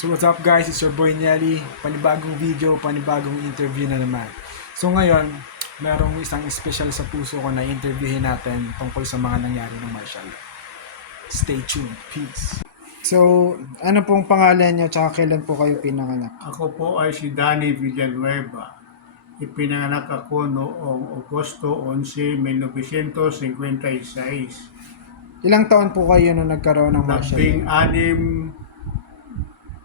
So what's up guys, it's your boy Nelly. Panibagong video, panibagong interview na naman. So ngayon, merong isang special sa puso ko na interviewin natin tungkol sa mga nangyari ng martial law. Stay tuned. Peace. So, ano pong pangalan niyo tsaka kailan po kayo pinanganak? Ako po ay si Danny Villanueva. Ipinanganak ako noong Agosto 11, 1956. Ilang taon po kayo nung nagkaroon ng martial law? Labing-anim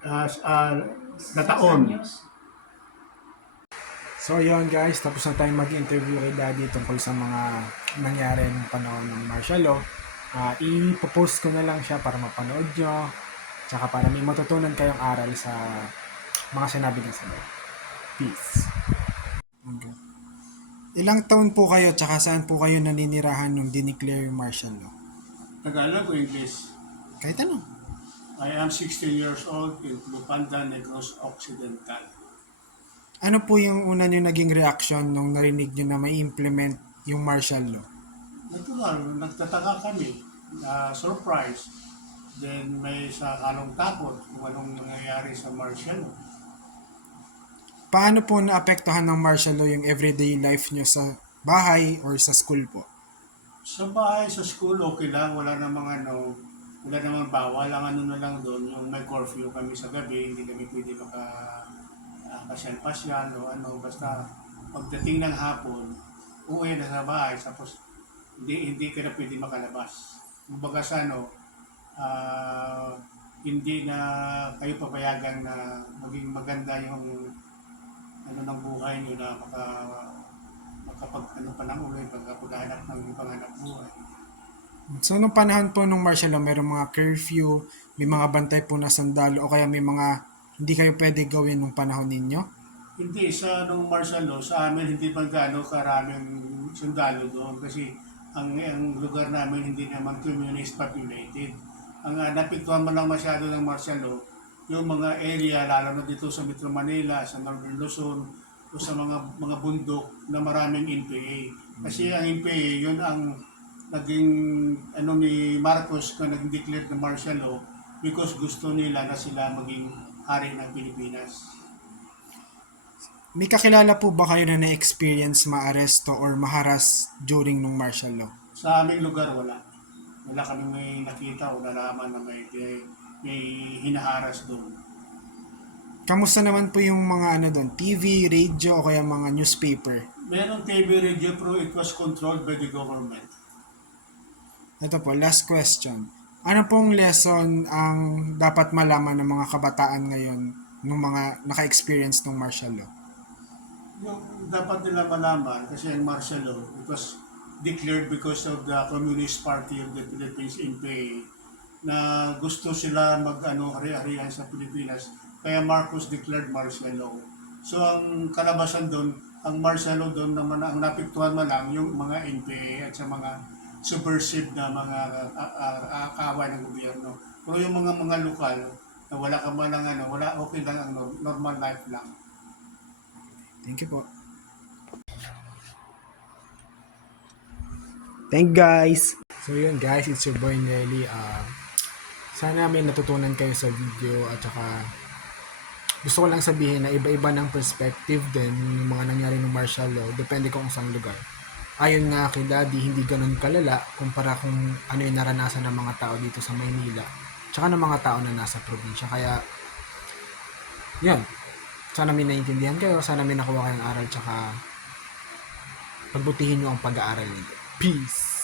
na taon. So yun guys, tapos na tayong mag-interview kay Daddy tungkol sa mga nangyari ng panahon ng martial law. I-post ko na lang siya para mapanood nyo, tsaka para may matutunan kayong aral sa mga sinabi niya sa loob. Peace. Okay. Ilang taon po kayo tsaka saan po kayo naninirahan nung dineclare yung martial law? Tagalog o English? Kahit ano. I am 16 years old in Lupanda, Negros Occidental. Ano po yung una nyo naging reaction nung narinig nyo na may implement yung martial law? Natural, nagtataka kami, surprise. Then may sa halong takot kung anong nangyayari sa martial law. Paano po naapektuhan ng martial law yung everyday life nyo sa bahay or sa school po? Sa bahay, sa school, okay lang. Wala namang bawal. Ang ano na lang doon, yung may curfew kami sa gabi, hindi kami pwede pasyal-pasyal o ano. Basta pagdating ng hapon, uwi na sa bahay, tapos hindi ka na pwede makalabas. Kumbaga sa hindi na kayo papayagan na maging maganda yung ng buhay nyo na makapag pa ng ulit, pagkahanap ng panghanap buhay. So, nung panahon po nung martial law, mayroong mga curfew, may mga bantay po na sandalo, o kaya may mga hindi kayo pwede gawin nung panahon ninyo? Hindi, sa nung martial law, sa amin hindi pa gaano karaming sundalo doon kasi ang lugar namin hindi naman communist populated. Ang napiktuhan mo lang masyado ng martial law, yung mga area, lalo na dito sa Metro Manila, sa Northern Luzon, o sa mga bundok na maraming NPA. Kasi ang NPA, yun ang naging ni Marcos na naging declared na martial law because gusto nila na sila maging hari ng Pilipinas. May kakilala po ba kayo na na-experience maaresto or maharas during nung martial law? Sa aming lugar, wala. Wala kami may nakita o nalaman na may hinaharas doon. Kamusta naman po yung mga doon, TV, radio, o kaya mga newspaper? Meron TV radio pero it was controlled by the government. Ito po, last question. Ano pong lesson ang dapat malaman ng mga kabataan ngayon ng mga naka-experience ng martial law? Yung dapat nila malaman kasi ang martial law, it was declared because of the Communist Party of the Philippines, NPA, na gusto sila hari-harihan sa Pilipinas. Kaya Marcos declared martial law. So ang kalabasan doon, ang martial law doon naman, ang napiktuhan mo lang yung mga NPA at sa mga subversive na mga kaaway ng gobyerno. Pero yung mga lokal, na wala ka man lang wala, okay lang ang normal life lang. Thank you po. Thank you guys. So yun guys, it's your boy Nelly. Sana may natutunan kayo sa video at saka gusto ko lang sabihin na iba-iba ng perspective din yung mga nangyari ng martial law, depende kung saan lugar. Ayon nga kay Daddy, hindi ganun kalala kumpara kung ano yung naranasan ng mga tao dito sa Maynila tsaka ng mga tao na nasa probinsya. Kaya yan, sana may naiintindihan kayo, sana may nakuha kayong aral tsaka pagbutihin nyo ang pag-aaral nito. Peace!